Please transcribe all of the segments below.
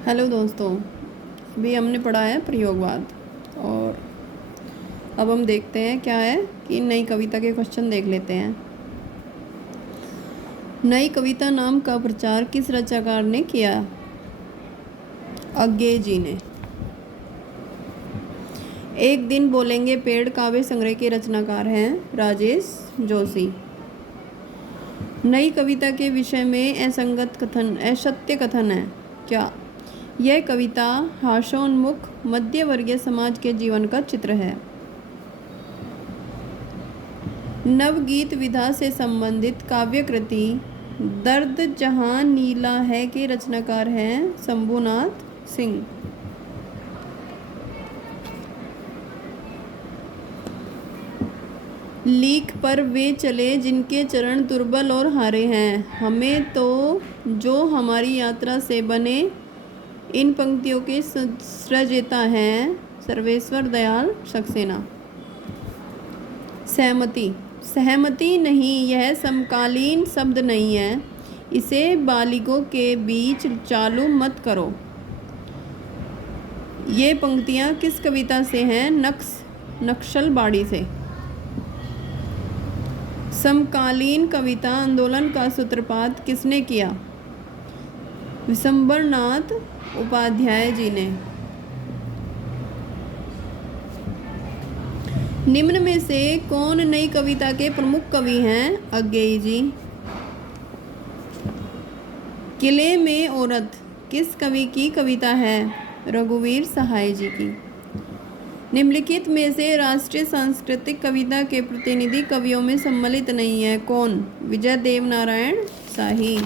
Hello दोस्तों, अभी हमने पढ़ा है प्रयोगवाद और अब हम देखते हैं क्या है कि नई कविता के क्वेश्चन देख लेते हैं। नई कविता नाम का प्रचार किस रचनाकार ने किया? अज्ञे जी ने। एक दिन बोलेंगे पेड़ काव्य संग्रह के रचनाकार हैं राजेश जोशी। नई कविता के विषय में असत्य कथन है क्या? यह कविता हास्योन्मुख मध्य वर्गीय समाज के जीवन का चित्र है। नवगीत विधा से संबंधित काव्य कृति दर्द जहां नीला है के रचनाकार हैं शंभुनाथ सिंह। लीक पर वे चले जिनके चरण दुर्बल और हारे हैं, हमें तो जो हमारी यात्रा से बने। इन पंक्तियों के सृजयिता हैं सर्वेश्वर दयाल सक्सेना। सहमति। सहमति नहीं, यह समकालीन शब्द नहीं है, इसे बालिगों के बीच चालू मत करो। ये पंक्तियाँ किस कविता से हैं? नक्सलबाड़ी से। समकालीन कविता आंदोलन का सूत्रपात किसने किया? विशंबरनाथ उपाध्याय जी ने। निम्न में से कौन नई कविता के प्रमुख कवि हैं? अज्ञेय जी। किले में औरत किस कवि की कविता है? रघुवीर सहाय जी की। निम्नलिखित में से राष्ट्रीय सांस्कृतिक कविता के प्रतिनिधि कवियों में सम्मिलित नहीं है कौन? विजय देवनारायण शाही।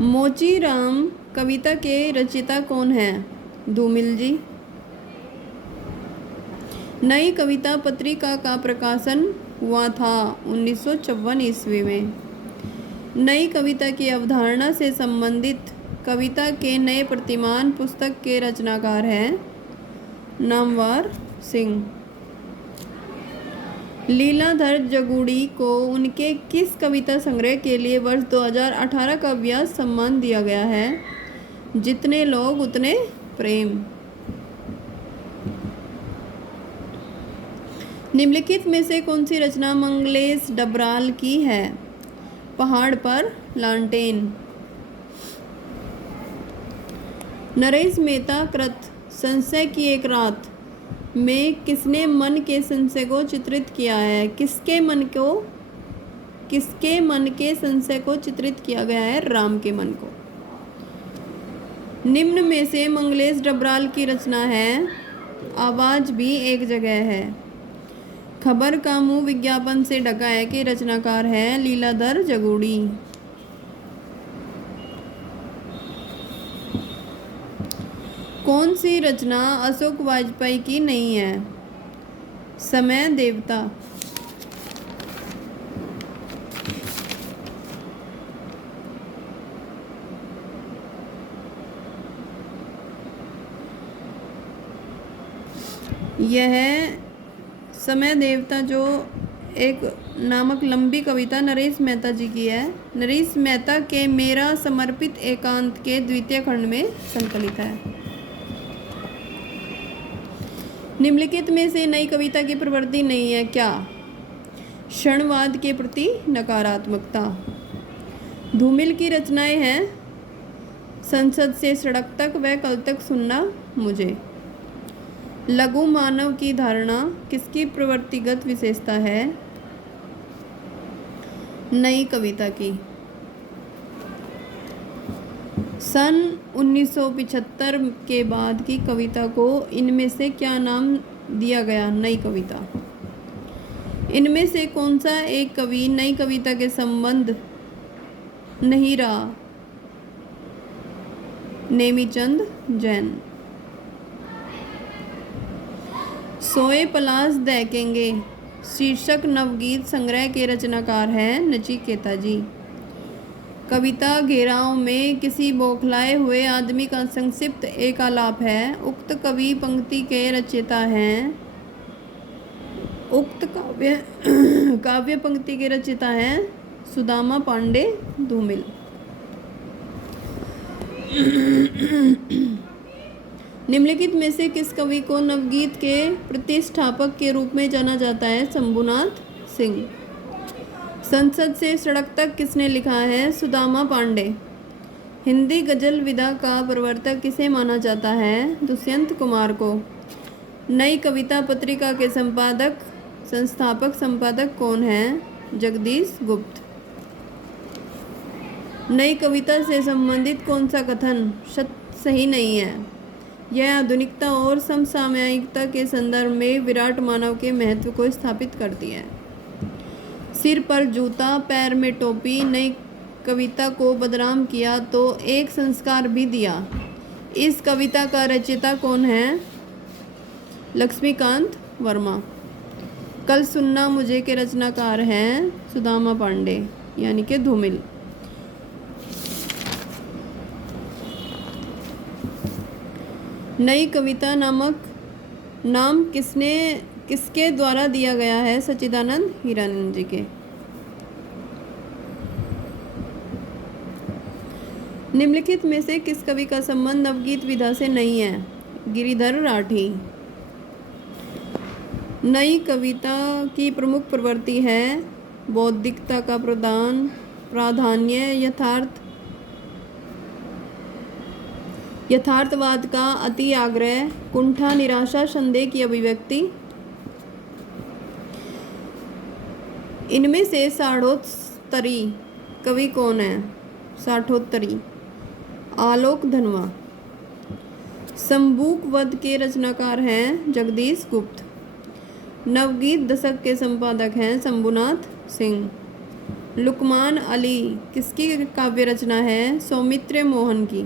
मोचीराम कविता के रचयिता कौन है? धूमिल जी। नई कविता पत्रिका का प्रकाशन हुआ था 1954 ईस्वी में। नई कविता की अवधारणा से संबंधित कविता के नए प्रतिमान पुस्तक के रचनाकार हैं नामवर सिंह। लीलाधर जगूड़ी को उनके किस कविता संग्रह के लिए वर्ष 2018 का व्यास सम्मान दिया गया है? जितने लोग उतने प्रेम। निम्नलिखित में से कौन सी रचना मंगलेश डबराल की है? पहाड़ पर लालटेन। नरेश मेहता कृत संशय की एक रात में किसने मन के संशय को चित्रित किया है? किसके मन के संशय को चित्रित किया गया है? राम के मन को। निम्न में से मंगलेश डबराल की रचना है आवाज भी एक जगह है। खबर का मुंह विज्ञापन से ढका है के रचनाकार है लीलाधर जगूड़ी। कौन सी रचना अशोक वाजपेयी की नहीं है? समय देवता। यह समय देवता जो एक नामक लंबी कविता नरेश मेहता जी की है। नरेश मेहता के मेरा समर्पित एकांत के द्वितीय खंड में संकलित है। निम्नलिखित में से नई कविता की प्रवृत्ति नहीं है क्या? क्षणवाद के प्रति नकारात्मकता। धूमिल की रचनाएं हैं संसद से सड़क तक व कल तक सुनना मुझे। लघु मानव की धारणा किसकी प्रवृत्तिगत विशेषता है? नई कविता की। सन 1975 के बाद की कविता को इनमें से क्या नाम दिया गया? नई कविता। इनमें से कौन सा एक कवि नई कविता के संबंध नहीं रहा? नेमीचंद जैन। सोए पलाश दहकेंगे शीर्षक नवगीत संग्रह के रचनाकार हैं नचिकेता जी। कविता घेराव में किसी बौखलाए हुए आदमी का संक्षिप्त एक आलाप है। उक्त कवि पंक्ति के रचयिता हैं उक्त काव्य पंक्ति के रचयिता हैं सुदामा पांडे धूमिल। निम्नलिखित में से किस कवि को नवगीत के प्रतिष्ठापक के रूप में जाना जाता है? शंभुनाथ सिंह। संसद से सड़क तक किसने लिखा है? सुदामा पांडे। हिंदी गजल विधा का प्रवर्तक किसे माना जाता है? दुष्यंत कुमार को। नई कविता पत्रिका के संस्थापक संपादक कौन है? जगदीश गुप्त। नई कविता से संबंधित कौन सा कथन सही नहीं है? यह आधुनिकता और समसामयिकता के संदर्भ में विराट मानव के महत्व को स्थापित करती है। सिर पर जूता, पैर में टोपी, नई कविता को बदनाम किया तो एक संस्कार भी दिया। इस कविता का रचयिता कौन है? लक्ष्मीकांत वर्मा। कल सुनना मुझे के रचनाकार हैं सुदामा पांडे यानी कि धूमिल। नई कविता नाम किसके द्वारा दिया गया है? सच्चिदानंद हीरानंद जी के। निम्नलिखित में से किस कवि का संबंध नवगीत विधा से नहीं है? गिरिधर राठी। नई कविता की प्रमुख प्रवृत्ति है बौद्धिकता का प्राधान्य, यथार्थवाद का अति आग्रह, कुंठा, निराशा, संदेह की अभिव्यक्ति। इनमें से साठोत्तरी कवि कौन है? साठोत्तरी आलोक धनवा। संबूक वध के रचनाकार हैं जगदीश गुप्त। नवगीत दशक के संपादक हैं शंभुनाथ सिंह। लुकमान अली किसकी काव्य रचना है? सौमित्र मोहन की।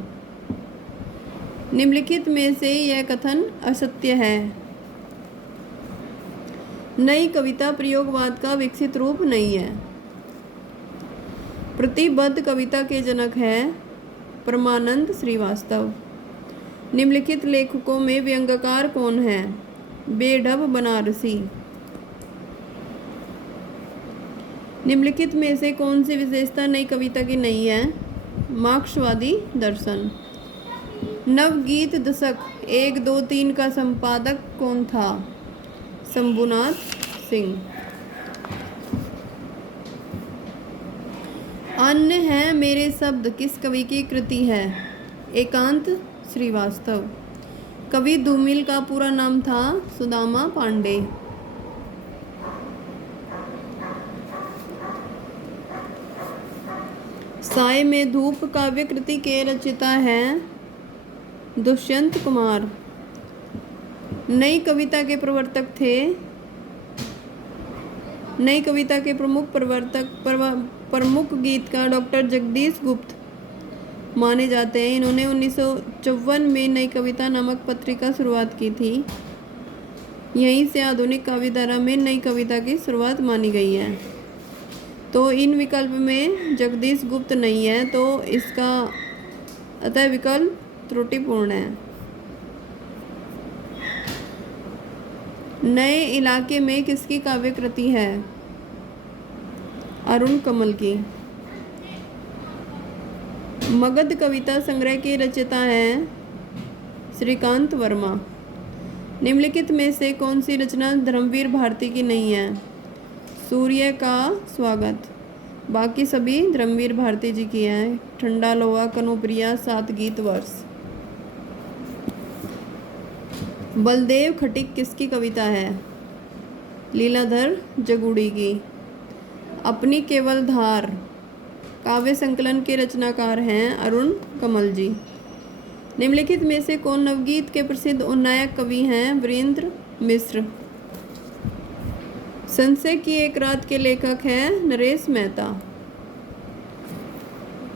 निम्नलिखित में से यह कथन असत्य है। नई कविता प्रयोगवाद का विकसित रूप नहीं है। प्रतिबद्ध कविता के जनक है परमानंद श्रीवास्तव। निम्नलिखित लेखकों में व्यंग्यकार कौन है? बेढब बनारसी। निम्नलिखित में से कौन सी विशेषता नई कविता की नहीं है? मार्क्सवादी दर्शन। नवगीत दशक 1, 2, 3 का संपादक कौन था? शंभुनाथ सिंह। अन्य है मेरे शब्द किस कवि की कृति है? एकांत श्रीवास्तव। कवि धूमिल का पूरा नाम था सुदामा पांडे। साए में धूप काव्य कृति के रचयिता हैं दुष्यंत कुमार। नई कविता के प्रवर्तक थे। नई कविता के प्रमुख गीतकार डॉक्टर जगदीश गुप्त माने जाते हैं। इन्होंने 1954 में नई कविता नामक पत्रिका शुरुआत की थी। यहीं से आधुनिक काव्य धारा में नई कविता की शुरुआत मानी गई है। तो इन विकल्प में जगदीश गुप्त नहीं है, तो इसका अतः विकल्प त्रुटिपूर्ण है। नए इलाके में किसकी काव्य कृति है? अरुण कमल की। मगध कविता संग्रह के रचयिता हैं श्रीकांत वर्मा। निम्नलिखित में से कौन सी रचना धर्मवीर भारती की नहीं है? सूर्य का स्वागत। बाकी सभी धर्मवीर भारती जी की हैं। ठंडा लोहा, कनुप्रिया, 7 गीत वर्ष। बलदेव खटिक किसकी कविता है? लीलाधर जगुड़ी की। अपनी केवल धार काव्य संकलन के रचनाकार हैं अरुण कमल जी। निम्नलिखित में से कौन नवगीत के प्रसिद्ध और नायक कवि हैं? वीरेंद्र मिश्र। संशय की एक रात के लेखक हैं नरेश मेहता।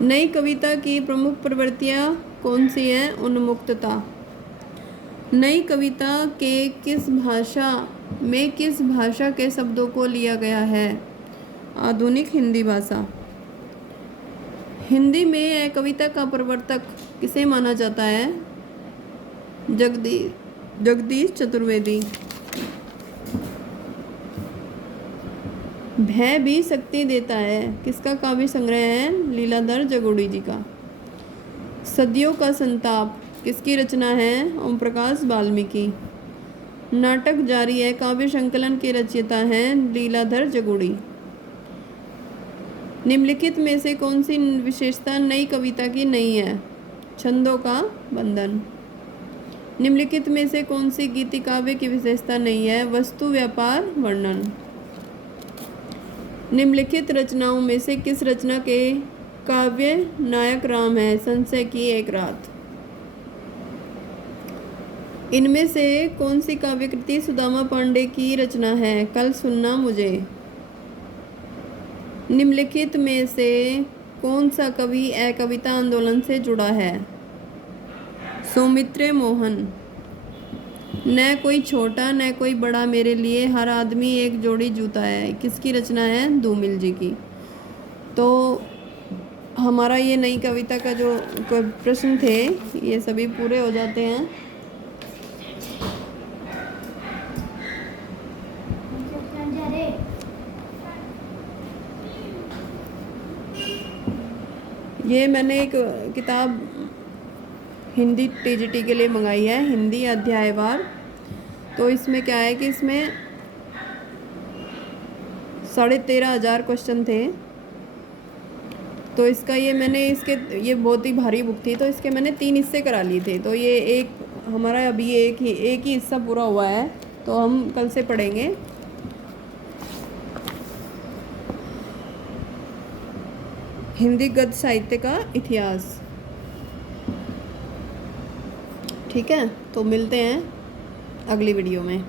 नई कविता की प्रमुख प्रवृत्तियां कौन सी हैं? उन्मुक्तता। नई कविता के किस भाषा के शब्दों को लिया गया है? आधुनिक हिंदी भाषा। हिंदी में यह कविता का प्रवर्तक किसे माना जाता है? जगदीश चतुर्वेदी। भय भी शक्ति देता है किसका काव्य संग्रह है? लीलाधर जगुड़ी जी का। सदियों का संताप किसकी रचना है? ओम प्रकाश वाल्मीकि। नाटक जारी है काव्य संकलन के रचयिता हैं लीलाधर जगुड़ी। निम्नलिखित में से कौन सी विशेषता नई कविता की नहीं है? छंदों का बंधन। निम्नलिखित में से कौन सी गीति काव्य की विशेषता नहीं है? वस्तु व्यापार वर्णन। निम्नलिखित रचनाओं में से किस रचना के काव्य नायक राम है? संशय की एक रात। इनमें से कौन सी काव्य कृति सुदामा पांडे की रचना है? कल सुनना मुझे। निम्नलिखित में से कौन सा कवि अकविता आंदोलन से जुड़ा है? सौमित्र मोहन। न कोई छोटा न कोई बड़ा मेरे लिए हर आदमी एक जोड़ी जूता है, किसकी रचना है? धूमिल जी की। तो हमारा ये नई कविता का जो प्रश्न थे ये सभी पूरे हो जाते हैं। ये मैंने एक किताब हिंदी टीजीटी के लिए मंगाई है, हिंदी अध्यायवार। तो इसमें क्या है कि इसमें 13,500 क्वेश्चन थे। तो इसका ये मैंने ये बहुत ही भारी बुक थी, तो इसके मैंने 3 हिस्से करा लिए थे। तो ये एक हमारा अभी एक ही हिस्सा पूरा हुआ है, तो हम कल से पढ़ेंगे। हिंदी गद्य साहित्य का इतिहास। ठीक है, तो मिलते हैं अगली वीडियो में।